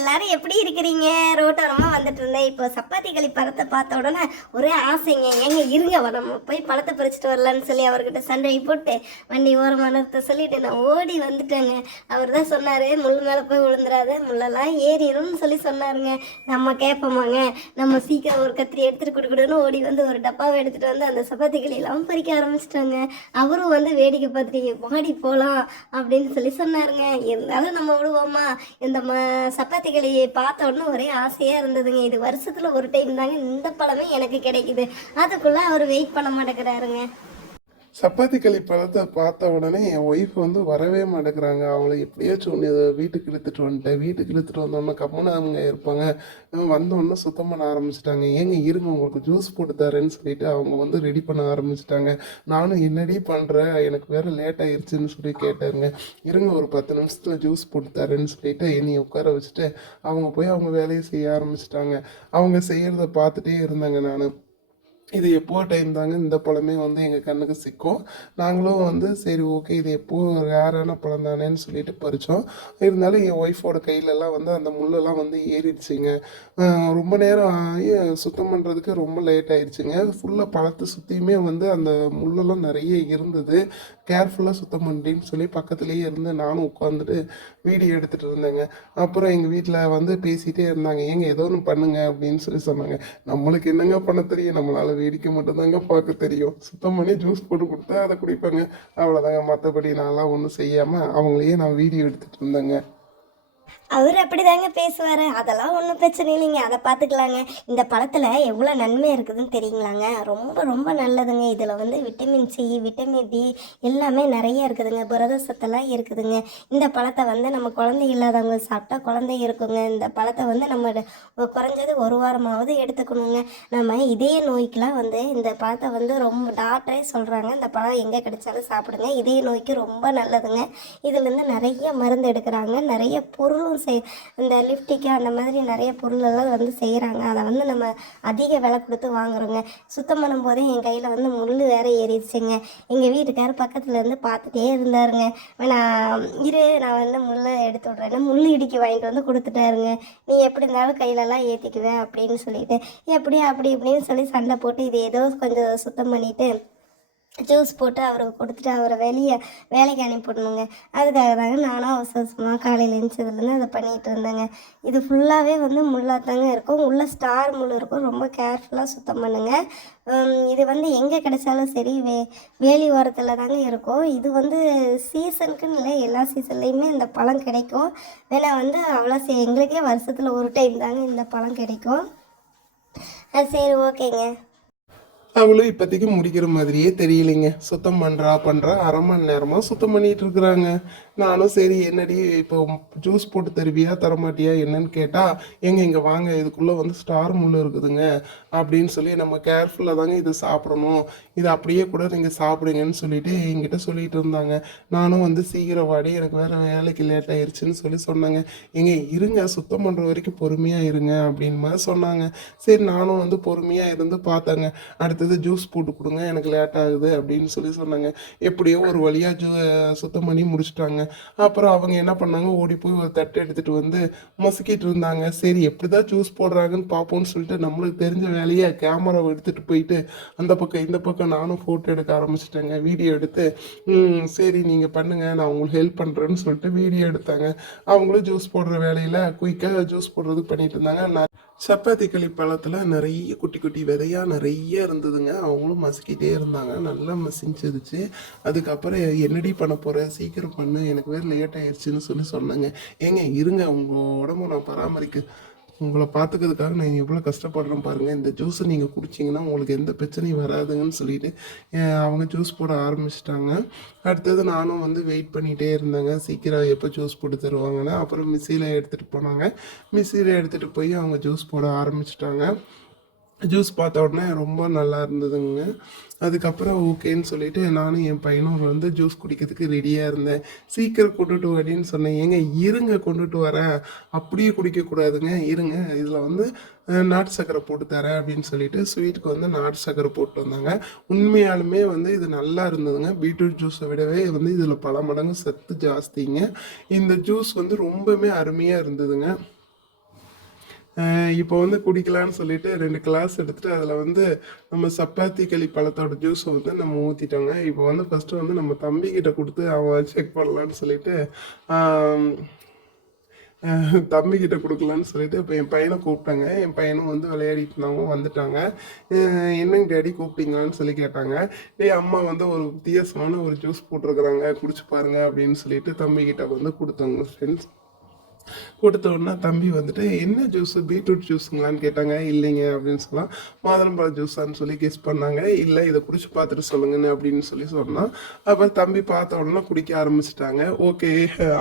எல்லாரும் எப்படி இருக்கிறீங்க? ரோட்டோரமா வந்துட்டு இருந்தேன். இப்போ சப்பாத்தி களி பழத்தை பார்த்த உடனே ஒரே ஆசைங்க. ஏங்க இருங்க நம்ம போய் பழத்தை பறிச்சுட்டு வரலான்னு சொல்லி அவர்கிட்ட சண்டை போட்டு வண்டி ஓரமா நிறுத்த சொல்லிட்டு நான் ஓடி வந்துட்டேங்க. அவர் தான் சொன்னார், முள் மேலே போய் விழுந்துடாத, முள்ளெல்லாம் ஏறிடும்னு சொல்லி சொன்னாருங்க. நம்ம கேட்போமாங்க? நம்ம சீக்கிரம் ஒரு கத்திரி எடுத்துகிட்டு கொடுக்கணும்னு ஓடி வந்து ஒரு டப்பாவை எடுத்துகிட்டு வந்து அந்த சப்பாத்தி களியெல்லாம் பறிக்க ஆரம்பிச்சிட்டாங்க. அவரும் வந்து வேடிக்கை பார்த்துட்டு வாடி போகலாம் அப்படின்னு சொல்லி சொன்னாருங்க. இருந்தாலும் நம்ம விடுவோமா? இந்த சப்பாத்தி களியை பார்த்த உடனே ஒரே ஆசையாக இருந்ததுங்க. இது வருஷத்தில் ஒரு டைம் தாங்க இந்த பழமே எனக்கு கிடைக்குது. அதுக்குள்ளே அவர் வெயிட் பண்ண மாட்டேங்கிறாருங்க. சப்பாத்தி களி பழத்தை பார்த்த உடனே என் ஒய்ஃப் வந்து வரவே மாட்டேங்கிறாங்க. அவளை எப்படியாச்சும் ஒன்று வீட்டுக்கு இழுத்துட்டு வந்துட்டேன். வீட்டுக்கு இழுத்துட்டு வந்தோடனே கம்முன்னு அவங்க இருப்பாங்க. வந்தோடனே சுத்தம் பண்ண ஆரம்பிச்சிட்டாங்க. ஏங்க இருங்க உங்களுக்கு ஜூஸ் போட்டு தரேன்னு சொல்லிட்டு அவங்க வந்து ரெடி பண்ண ஆரம்பிச்சிட்டாங்க. நானும் என்னடி பண்ணுறேன், எனக்கு வேறு லேட் ஆயிடுச்சுன்னு சொல்லி கேட்டாருங்க. இருங்க ஒரு 10 நிமிஷத்தில் ஜூஸ் போட்டு தரேன்னு சொல்லிட்டு என்னை உட்கார வச்சுட்டு அவங்க போய் அவங்க வேலையை செய்ய ஆரம்பிச்சிட்டாங்க. அவங்க செய்கிறத பார்த்துட்டே இருந்தாங்க. நான் இது எப்போ டைம் தாங்க இந்த பழமே வந்து எங்கள் கண்ணுக்கு சிக்கும். நாங்களும் வந்து சரி ஓகே இது எப்போ ரேரான பழம் தானேன்னு சொல்லிட்டு பறித்தோம். இருந்தாலும் என் ஒய்ஃபோட கையிலலாம் வந்து அந்த முள்ளெல்லாம் வந்து ஏறிடுச்சுங்க. ரொம்ப நேரம் ஆகி சுத்தம் பண்ணுறதுக்கு ரொம்ப லேட் ஆயிடுச்சுங்க. ஃபுல்லாக பழத்தை சுற்றியுமே வந்து அந்த முள்ளெல்லாம் நிறைய இருந்தது. கேர்ஃபுல்லாக சுத்தம் பண்ணிட்டேன்னு சொல்லி பக்கத்துலேயே இருந்து நானும் உட்காந்துட்டு வீடியோ எடுத்துகிட்டு இருந்தேங்க. அப்புறம் எங்கள் வீட்டில் வந்து பேசிகிட்டே இருந்தாங்க, ஏங்க ஏதோ ஒன்று பண்ணுங்க அப்படின்னு சொல்லி சொன்னாங்க. நம்மளுக்கு என்னங்க பண்ண தெரியும், நம்மளால் வேடிக்கை மட்டும்தாங்க பார்க்க தெரியும். சுத்தம் பண்ணி ஜூஸ் போட்டு கொடுத்தா அதை குடிப்பாங்க, அவ்வளோதாங்க. மற்றபடி நான்லாம் ஒன்றும் செய்யாமல் அவங்களையே நான் வீடியோ எடுத்துகிட்டு இருந்தேங்க. அவர் அப்படி தாங்க பேசுவார். அதெல்லாம் ஒன்றும் பிரச்சனை இல்லைங்க, அதை பார்த்துக்கலாங்க. இந்த பழத்தில் எவ்வளோ நன்மை இருக்குதுன்னு தெரியுங்களாங்க? ரொம்ப ரொம்ப நல்லதுங்க. இதில் வந்து விட்டமின் சி, விட்டமின் டி எல்லாமே நிறைய இருக்குதுங்க. புரத சத்தெல்லாம் இருக்குதுங்க. இந்த பழத்தை வந்து நம்ம குழந்தை இல்லாதவங்க சாப்பிட்டா குழந்தை இருக்குங்க. இந்த பழத்தை வந்து நம்ம குறைஞ்சது ஒரு வாரமாவது எடுத்துக்கணுங்க. நம்ம இதய நோய்க்கெலாம் வந்து இந்த பழத்தை வந்து ரொம்ப டாக்டரே சொல்கிறாங்க, இந்த பழம் எங்கே கிடைச்சாலும் சாப்பிடுங்க, இதய நோய்க்கு ரொம்ப நல்லதுங்க. இதுலேருந்து நிறைய மருந்து எடுக்கிறாங்க. நிறைய பொருளும் இந்த லிப்டிக்கு அந்த மாதிரி நிறைய பொருளெல்லாம் வந்து செய்கிறாங்க. அதை வந்து நம்ம அதிக விலை கொடுத்து வாங்குறோங்க. சுத்தம் பண்ணும்போதே என் கையில் வந்து முள் வேறு ஏறிடுச்சுங்க. எங்கள் வீட்டுக்காரர் பக்கத்தில் இருந்து பார்த்துட்டே இருந்தாருங்க. நான் வந்து முள்ளை எடுத்து விட்றேன்னா முள் இடிக்கி வாங்கிட்டு வந்து கொடுத்துட்டாருங்க. நீ எப்படி இருந்தாலும் கையிலலாம் ஏற்றிக்குவேன் அப்படின்னு சொல்லிட்டு எப்படி அப்படி இப்படின்னு சொல்லி சண்டை போட்டு இது ஏதோ கொஞ்சம் சுத்தம் பண்ணிவிட்டு ஜூஸ் போட்டு அவருக்கு கொடுத்துட்டு அவரை வேலைக்கு அனுப்பிவிடணுங்க. அதுக்காக தாங்க நானும் அவசரமாக காலையில் எழுந்ததுலேருந்து அதை பண்ணிகிட்டு இருந்தேங்க. இது ஃபுல்லாகவே வந்து முள்ளாக தாங்க இருக்கும். உள்ள ஸ்டார் முள் இருக்கும். ரொம்ப கேர்ஃபுல்லாக சுத்தம் பண்ணுங்கள். இது வந்து எங்கே கிடைச்சாலும் சரி வேலி ஓரத்தில் தாங்க இருக்கும். இது வந்து சீசனுக்குன்னு இல்லை, எல்லா சீசன்லேயுமே இந்த பழம் கிடைக்கும். வேணா வந்து அவ்வளோ எங்களுக்கே வருஷத்தில் ஒரு டைம் தாங்க இந்த பழம் கிடைக்கும். சரி ஓகேங்க. அவளும் இப்போதைக்கு முடிக்கிற மாதிரியே தெரியலைங்க. சுத்தம் பண்ணுறா 1/2 மணி நேரமாக சுத்தம் பண்ணிகிட்டு இருக்கிறாங்க. நானும் சரி என்னடி இப்போ ஜூஸ் போட்டு தருவியா தரமாட்டியா என்னன்னு கேட்டால், இங்கே வாங்க இதுக்குள்ளே வந்து ஸ்டார் முள் இருக்குதுங்க அப்படின்னு சொல்லி நம்ம கேர்ஃபுல்லாக தாங்க இது சாப்பிடணும், இது அப்படியே கூட நீங்கள் சாப்பிடுங்கன்னு சொல்லிட்டு என்கிட்ட சொல்லிட்டு இருந்தாங்க. நானும் வந்து சீக்கிரம் வாடி எனக்கு வேறு வேலைக்கு லேட் ஆயிடுச்சுன்னு சொல்லி சொன்னாங்க. இருங்க சுத்தம் பண்ணுற வரைக்கும் பொறுமையாக இருங்க அப்படின்னு மாதிரி சொன்னாங்க. சரி நானும் வந்து பொறுமையாக இருந்து பார்த்தாங்க. அடுத்தது ஜூஸ் போட்டு கொடுங்க எனக்கு லேட் ஆகுது அப்படின்னு சொல்லி சொன்னாங்க. எப்படியோ ஒரு வழியாக சுத்தம் பண்ணி முடிச்சுட்டாங்க. அப்புறம் அவங்க என்ன பண்ணாங்க, ஓடி போய் ஒரு தட்டு எடுத்துட்டு வந்து மசுக்கிட்டு இருந்தாங்க. சரி எப்படிதான் ஜூஸ் போடுறாங்கன்னு பார்ப்போம்னு சொல்லிட்டு நம்மளுக்கு தெரிஞ்ச வேலையை கேமராவை எடுத்துட்டு போயிட்டு அந்த பக்கம் இந்த பக்கம் நானும் ஃபோட்டோ எடுக்க ஆரம்பிச்சிட்டேங்க. வீடியோ எடுத்து சரி நீங்கள் பண்ணுங்க நான் உங்களுக்கு ஹெல்ப் பண்ணுறேன்னு சொல்லிட்டு வீடியோ எடுத்தாங்க. அவங்களும் ஜூஸ் போடுற வேலையில் குயிக்காக ஜூஸ் போடுறதுக்கு பண்ணிட்டு இருந்தாங்க. சப்பாத்தி களி பழத்தில் நிறைய குட்டி குட்டி விதையாக நிறைய இருந்ததுங்க. அவங்களும் மசிக்கிட்டே இருந்தாங்க. நல்லா மசிஞ்சிருச்சு. அதுக்கப்புறம் என்னடி பண்ண போகிற சீக்கிரம் பண்ணு எனக்கு வேறு லேட் ஆயிடுச்சுன்னு சொல்லி சொன்னாங்க. இருங்க உங்கள் உடம்பு நான் பராமரிக்க உங்களை பார்த்துக்கிறதுக்காக நான் எவ்வளோ கஷ்டப்படுறேன் பாருங்கள். இந்த ஜூஸை நீங்கள் குடிச்சிங்கன்னா உங்களுக்கு எந்த பிரச்சனையும் வராதுங்கன்னு சொல்லிட்டு அவங்க ஜூஸ் போட ஆரம்பிச்சிட்டாங்க. அடுத்தது நானும் வந்து வெயிட் பண்ணிகிட்டே இருந்தேங்க, சீக்கிரம் எப்போ ஜூஸ் போட்டு தருவாங்கன்னா. அப்புறம் மிக்சியில் எடுத்துகிட்டு போனாங்க. மிக்சியில் எடுத்துகிட்டு போய் அவங்க ஜூஸ் போட ஆரம்பிச்சிட்டாங்க. ஜூஸ் பார்த்த உடனே ரொம்ப நல்லா இருந்ததுங்க. அதுக்கப்புறம் ஓகேன்னு சொல்லிட்டு நானும் என் பையனும் வந்து ஜூஸ் குடிக்கிறதுக்கு ரெடியாக இருந்தேன். சீக்கிரம் கொண்டுட்டு வரேன்னு சொன்னேன். இருங்க கொண்டுட்டு வரேன், அப்படியே குடிக்கக்கூடாதுங்க, இருங்க இதில் வந்து நாட்டு சக்கரை போட்டு தரேன் அப்படின்னு சொல்லிட்டு ஸ்வீட்டுக்கு வந்து நாட்டு சக்கரை போட்டு வந்தாங்க. உண்மையாலுமே வந்து இது நல்லா இருந்ததுங்க. பீட்ரூட் ஜூஸை விடவே வந்து இதில் பல மடங்கு சத்து ஜாஸ்திங்க. இந்த ஜூஸ் வந்து ரொம்பவுமே அருமையாக இருந்ததுங்க. இப்போ வந்து குடிக்கலான்னு சொல்லிட்டு 2 கிளாஸ் எடுத்துட்டு அதில் வந்து நம்ம சப்பாத்தி களி பழத்தோட ஜூஸை வந்து நம்ம ஊற்றிட்டோங்க. இப்போ வந்து ஃபஸ்ட்டு வந்து நம்ம தம்பிக்கிட்ட கொடுத்து அவன் செக் பண்ணலான்னு சொல்லிட்டு தம்பிக்கிட்ட கொடுக்கலான்னு சொல்லிட்டு இப்போ என் பையனை கூப்பிட்டாங்க. என் பையனும் வந்து விளையாடிட்டு இருந்தாங்க, வந்துட்டாங்க. என்னங்க டேடி கூப்பிட்டீங்களான்னு சொல்லி கேட்டாங்க. டேய் அம்மா வந்து ஒரு வித்தியாசமான ஒரு ஜூஸ் போட்டிருக்கிறாங்க, குடிச்சு பாருங்க அப்படின்னு சொல்லிட்டு தம்பிக்கிட்ட வந்து கொடுத்தாங்க ஃப்ரெண்ட்ஸ். கொடுத்த உடனே தம்பி வந்துட்டு என்ன ஜூஸ், பீட்ரூட் ஜூஸுங்களான்னு கேட்டாங்க. இல்லைங்க அப்படின்னு சொல்லலாம். மாதுளம்பழம் ஜூஸான்னு சொல்லி கெஸ் பண்ணாங்க. இல்லை இதை குடிச்சு பார்த்துட்டு சொல்லுங்கன்னு அப்படின்னு சொல்லி சொன்னான். அப்போ தம்பி பார்த்த உடனே குடிக்க ஆரம்பிச்சிட்டாங்க. ஓகே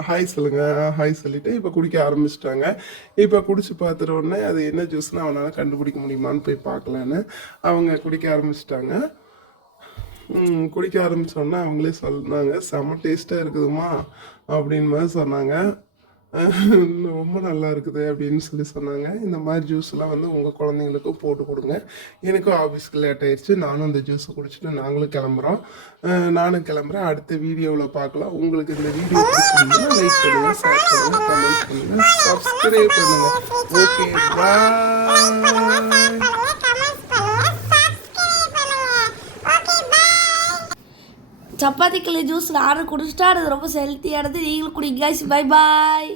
ஹாய் சொல்லுங்க, ஹாய் சொல்லிட்டு இப்போ குடிக்க ஆரம்பிச்சிட்டாங்க. இப்போ குடிச்சு பார்த்துட்ட உடனே அது என்ன ஜூஸ்னு அவனால் கண்டுபிடிக்க முடியுமான்னு போய் பார்க்கலான்னு அவங்க குடிக்க ஆரம்பிச்சிட்டாங்க. குடிக்க ஆரம்பித்தோடனே அவங்களே சொன்னாங்க செம்ம டேஸ்ட்டாக இருக்குதுமா அப்படின்னு மாதிரி சொன்னாங்க. ரொம்ப நல்லா இருக்குது அப்படின்னு சொல்லி சொன்னாங்க. இந்த மாதிரி ஜூஸ்லாம் வந்து உங்கள் குழந்தைங்களுக்கும் போட்டு கொடுங்க. எனக்கும் ஆஃபீஸ்க்கு லேட் ஆயிடுச்சு. நானும் இந்த ஜூஸை குடிச்சிட்டு நாங்களும் கிளம்புறோம். நானும் கிளம்புறேன். அடுத்த வீடியோவில் பார்க்கலாம். உங்களுக்கு இந்த வீடியோ பிடிச்சிருந்தா லைக் பண்ணுங்கள், ஷேர் பண்ணுங்கள், கமெண்ட் பண்ணுங்கள், சப்ஸ்கிரைப் பண்ணுங்கள். Okay bye. சப்பாத்தி களி ஜூஸ் நானும் குடிச்சிட்டா, அது ரொம்ப ஹெல்த்தியானது. நீங்களும் குடிங்க. Bye bye.